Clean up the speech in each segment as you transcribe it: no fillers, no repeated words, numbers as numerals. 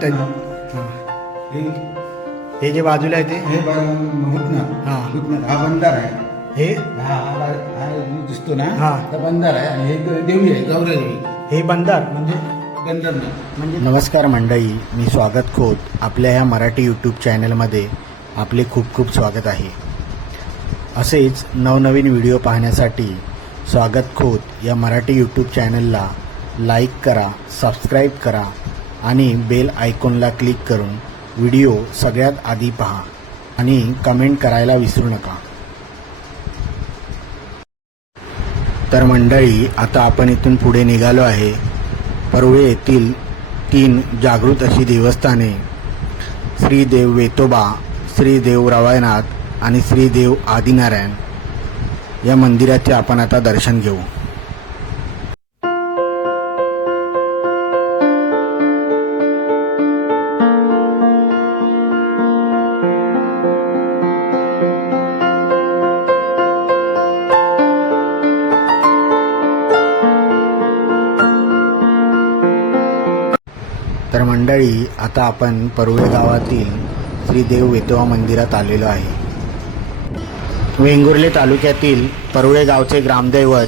त्या- हां. हे जे बाजूला आहे ते हा बंदार आहे. हे हा दिसतो ना, हा. हा बंदार आहे. आणि हे देवी आहे, गौरा देवी. हे बंदार म्हणजे बंदार नाही म्हणजे नमस्कार मंडळी, मी स्वागत खोत आपल्या ह्या मराठी यूट्यूब चॅनलमध्ये आपले खूप खूप स्वागत आहे. असेच नवनवीन व्हिडिओ पाहण्यासाठी स्वागत खोत या मराठी यूट्यूब चॅनलला लाईक करा, सबस्क्राईब करा आणि बेल आयकॉनला क्लिक करून व्हिडिओ सगळ्यात आधी पहा आणि कमेंट करायला विसरू नका. तर मंडळी, आता आपण इथून पुढे निघालो आहे. परुळे येथील 3 जागृत अशी देवस्थाने श्री देव वेतोबा, श्री देव रवळनाथ आणि श्री देव आदिनारायण या मंदिराचे आपण आता दर्शन घेऊ. तर मंडळी, आता आपण परुळे गावातील श्री देव वेतोबा मंदिरात आलेलो आहे. वेंगुर्ले तालुक्यातील परुळे गावचे ग्रामदैवत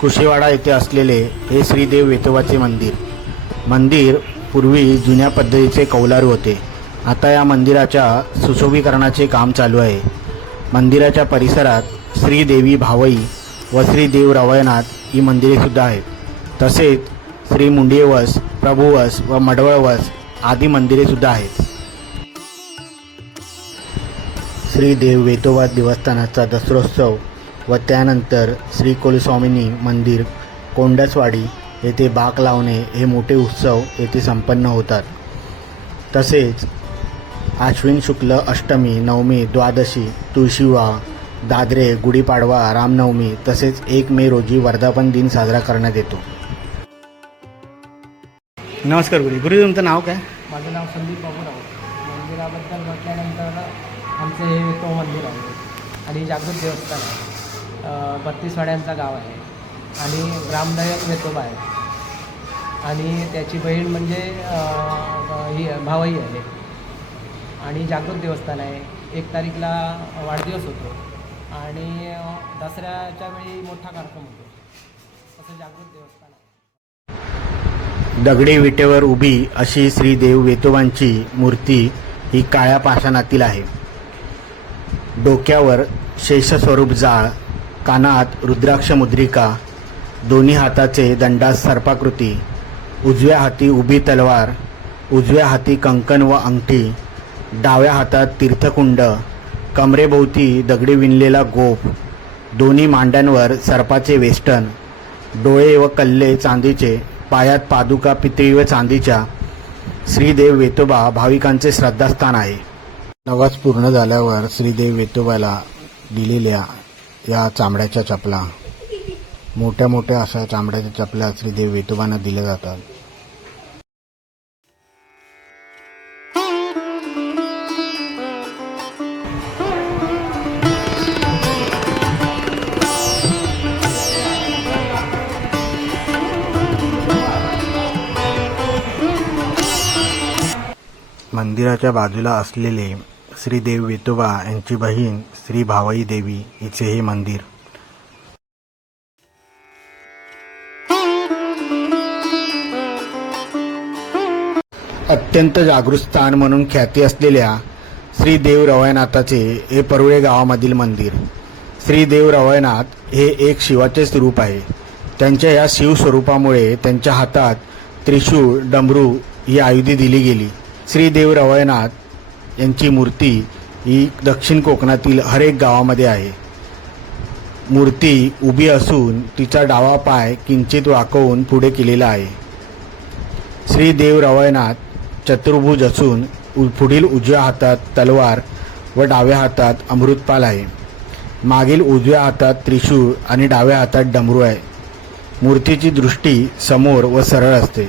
कुशेवाडा येथे असलेले हे श्रीदेव वेतोबाचे मंदिर पूर्वी जुन्या पद्धतीचे कौलारू होते. आता या मंदिराच्या सुशोभीकरणाचे काम चालू आहे. मंदिराच्या परिसरात श्रीदेवी भावई व श्री देव रवळनाथ ही मंदिरे सुद्धा आहेत. तसेच श्री मुंडियवस, प्रभुवस व मडवळवस आदी मंदिरे सुद्धा आहेत. श्री देव वेतोबा देवस्थानाचा दसरोत्सव व त्यानंतर श्री कुलस्वामिनी मंदिर कोंडसवाडी येथे बाक लावणे हे मोठे उत्सव येथे संपन्न होतात. तसेच आश्विन शुक्ल अष्टमी, नवमी, द्वादशी, तुळशीविवाह, दादरे, गुढीपाडवा, रामनवमी तसेच 1 मे रोजी वर्धापन दिन साजरा करण्यात येतो. नमस्कार गुरु, तुमचं नाव काय? माझं नाव संदीप बाबूराव. मंदिराबद्दल म्हटल्यानंतर आमचं हे वेतोबा मंदिर आहे आणि जागृत देवस्थान आहे. 32 वाड्यांचा गाव आहे आणि ग्रामदैवत वेतोबा आहे आणि त्याची बहीण म्हणजे ही भावई आहे आणि जागृत देवस्थान आहे. 1 तारीखला वाढदिवस होतो आणि दसऱ्याच्या वेळी मोठा कार्यक्रम होतो. असं जागृत देवस्थान आहे. दगडी विटेवर उभी अशी श्री देव वेतोबांची मूर्ती ही काळ्या पाषाणातील आहे. डोक्यावर शेषस्वरूप जाळ, कानात रुद्राक्ष मुद्रिका, दोन्ही हाताचे दंडास सर्पाकृती, उजव्या हाती उभी तलवार, उजव्या हाती कंकण व अंगठी, डाव्या हातात तीर्थकुंड, कमरेभोवती दगडी विणलेला गोफ, दोन्ही मांड्यांवर सर्पाचे वेष्टन, डोळे व कल्ले चांदीचे, पायात पादुका पितळी व चांदीच्या. श्रीदेव वेतोबा भाविकांचे श्रद्धास्थान आहे. नवस पूर्ण झाल्यावर श्रीदेव वेतोबाला दिलेल्या या चामड्याच्या चपला, मोठ्या मोठ्या अशा चामड्याच्या चपला श्रीदेव वेतोबांना दिल्या जातात. मंदिराच्या बाजूला असलेले श्री देव वेतोबा यांची बहीण श्री भावई देवी हिचे हे मंदिर. अत्यंत जागृत स्थान म्हणून ख्याती असलेल्या श्री देव रवळनाथाचे हे परुळे गावामधील मंदिर. श्री देव रवळनाथ हे एक शिवाचे स्वरूप आहे. त्यांच्या या शिव स्वरूपामुळे त्यांच्या हातात त्रिशूळ, डमरू ही आयुधे दिली गेली. श्री देव रवळनाथ यांची मूर्ती ही दक्षिण कोकणातील हर एक गावामध्ये आहे. मूर्ती उभी असून तिचा डावा पाय किंचित वाकवून पुढे केलेला आहे. श्री देव रवळनाथ चतुर्भुज असून पुढील उजव्या हातात तलवार व डाव्या हातात अमृतपाल आहे. मागील उजव्या हातात त्रिशूळ आणि डाव्या हातात डमरू आहे. मूर्तीची दृष्टी समोर व सरळ असते.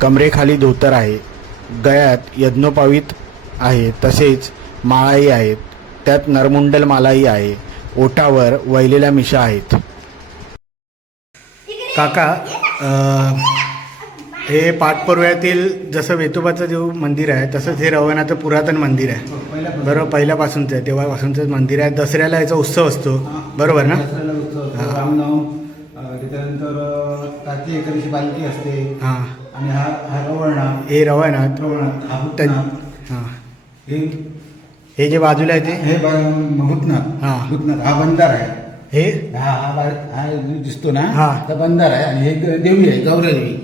कमरेखाली धोतर आहे. गळ्यात यज्ञोपवीत आहे. तसेच माळाही आहेत. त्यात नरमुंडल मालाही आहे. ओठावर वळलेल्या मिशा आहेत. काका, हे पाटपरुळ्यातील जसं वेतोबाचं जे मंदिर आहे तसंच हे रवनाचं पुरातन मंदिर आहे. पहिल्यापासून. बरोबर, पहिल्यापासूनचं आहे, तेव्हापासूनच मंदिर आहे. दसऱ्याला याचा उत्सव असतो, बरोबर ना? दसऱ्याला उत्सव असतो, रामनवम, त्याच्यानंतर कार्तिक एकादशी पालखी असते. हां, आणि हा रवळनाथ. हे रवनाथ. रवळनाथ, हा भूतनाथ. हां, हे हे जे बाजूला आहे ते हे भूतनाथ. हा. भूतनाथ हा बंदार आहे. हे हा जो दिसतो ना, हा. हा बंदार आहे. आणि हे देवी आहे, गौरा देवी.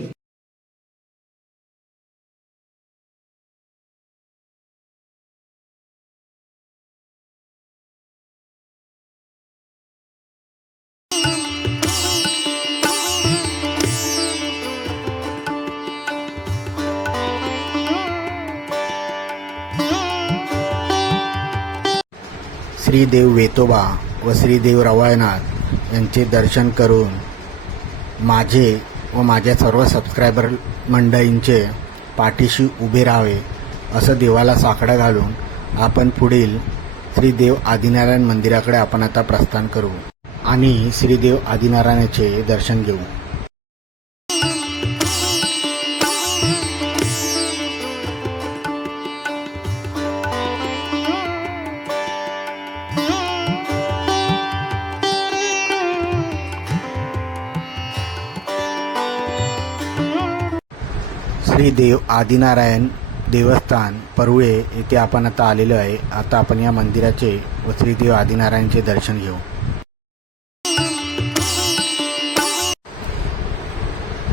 श्री देव वेतोबा व श्री देव रवळनाथ यांचे दर्शन करून माझे व माझ्या सर्व सबस्क्रायबर मंडळींचे पाठीशी उभे राहावे असं देवाला साकडं घालून आपण पुढील श्री देव आदिनारायण मंदिराकडे आपण आता प्रस्थान करू आणि श्री देव आदिनारायणाचे दर्शन घेऊ. श्री देव आदिनारायण देवस्थान परुळे येथे आपण आता आलेलो आहे. आता आपण या मंदिराचे व श्री देव आदिनारायणचे दर्शन घेऊ.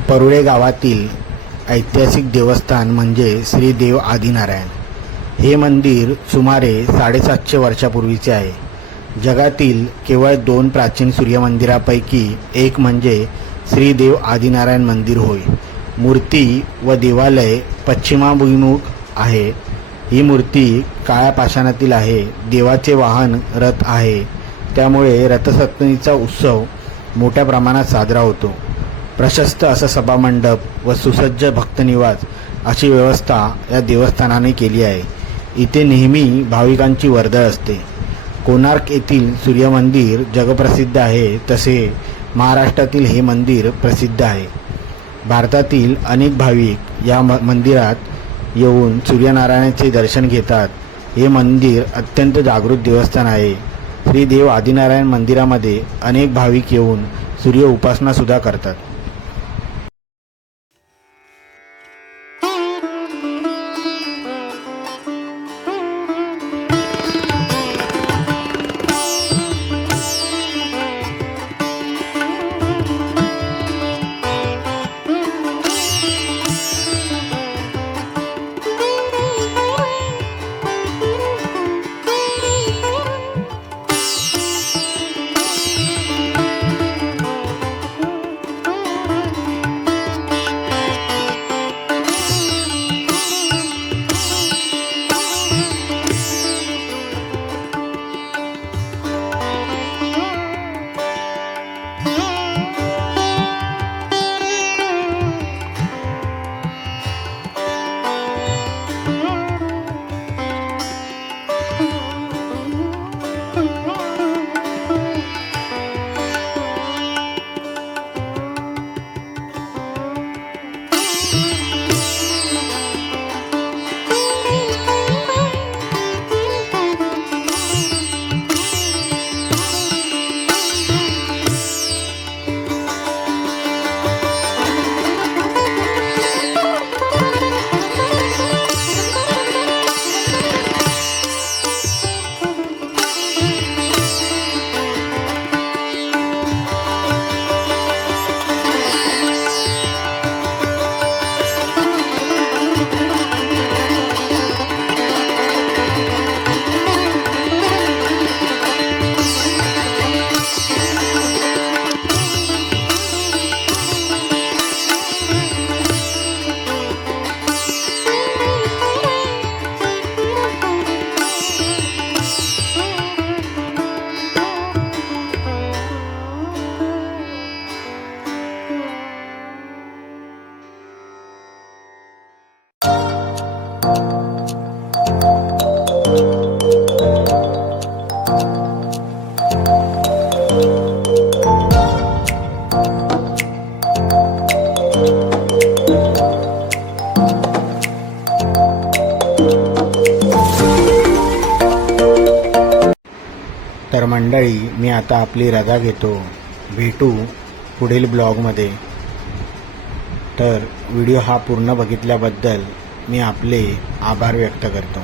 परुळे गावातील ऐतिहासिक देवस्थान म्हणजे श्री देव आदिनारायण. हे मंदिर सुमारे 750 वर्षापूर्वीचे आहे. जगातील केवळ 2 प्राचीन सूर्यमंदिरापैकी एक म्हणजे श्री देव आदिनारायण मंदिर होय. मूर्ती व देवालय पश्चिमाभिमुख आहे. ही मूर्ती काळ्या पाषाणातील आहे. देवाचे वाहन रथ आहे, त्यामुळे रथसप्तमीचा उत्सव मोठ्या प्रमाणात साजरा होतो. प्रशस्त असं सभामंडप व सुसज्ज भक्तनिवास अशी व्यवस्था या देवस्थानाने केली आहे. इथे नेहमी भाविकांची वर्दळ असते. कोणार्क येथील सूर्यमंदिर जगप्रसिद्ध आहे, तसे महाराष्ट्रातील हे मंदिर प्रसिद्ध आहे. भारतातील अनेक भाविक या मंदिरात येऊन सूर्यनारायणाचे दर्शन घेतात. हे मंदिर अत्यंत जागृत देवस्थान आहे. श्री देव आदिनारायण मंदिरामध्ये अनेक भाविक येऊन सूर्य उपासना सुद्धा करतात. तर मंडळी मी आता आपली रजा घेतो. भेटू पुढील ब्लॉगमध्ये. तर व्हिडिओ हा पूर्ण बघितल्याबद्दल मी आपले आभार व्यक्त करतो.